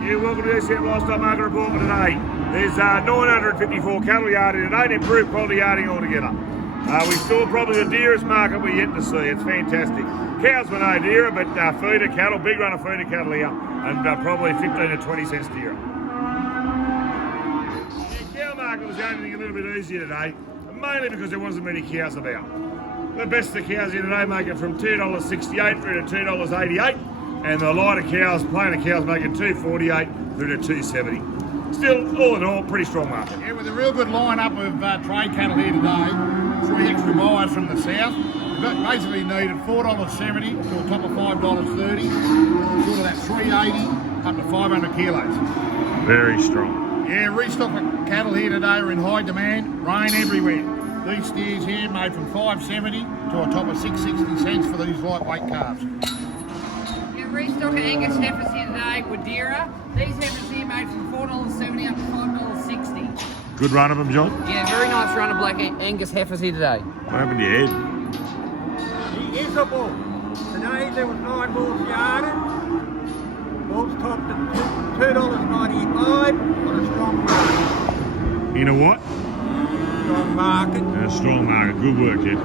Yeah, welcome to the SCM Livestock Market Report for today. There's 954 cattle yarding today, and improved quality yarding altogether. We saw probably the dearest market we're yet to see. It's fantastic. Cows were no dearer, but feeder cattle, big run of feeder cattle here, and probably 15 to 20 cents dearer. The cow market was going a little bit easier today, mainly because there wasn't many cows about. The best of the cows here today make it from $2.68 through to $2.88, and the lighter cows, plainer cows, make it $2.48 through to $2.70. Still, all in all, pretty strong market. Yeah, with a real good line-up of trade cattle here today, 3 extra buyers from the south. We've basically needed $4.70 to a top of $5.30, sort of that $3.80 up to 500 kilos. Very strong. Yeah, restock of cattle here today are in high demand, rain everywhere. These steers here made from $5.70 to a top of $6.60 for these lightweight calves. Yeah, restock of Angus heifers here today with dearer. These heifers here made from $4.70 up to $5.60. Good run of them, John. Yeah, very nice run of black Angus heifers here today. What happened to your head? He is a bull. Today there was 9 bulls yarded. Bulls topped at $2.95 on a strong market. In a what? Strong market. A strong market. Good work, Ed.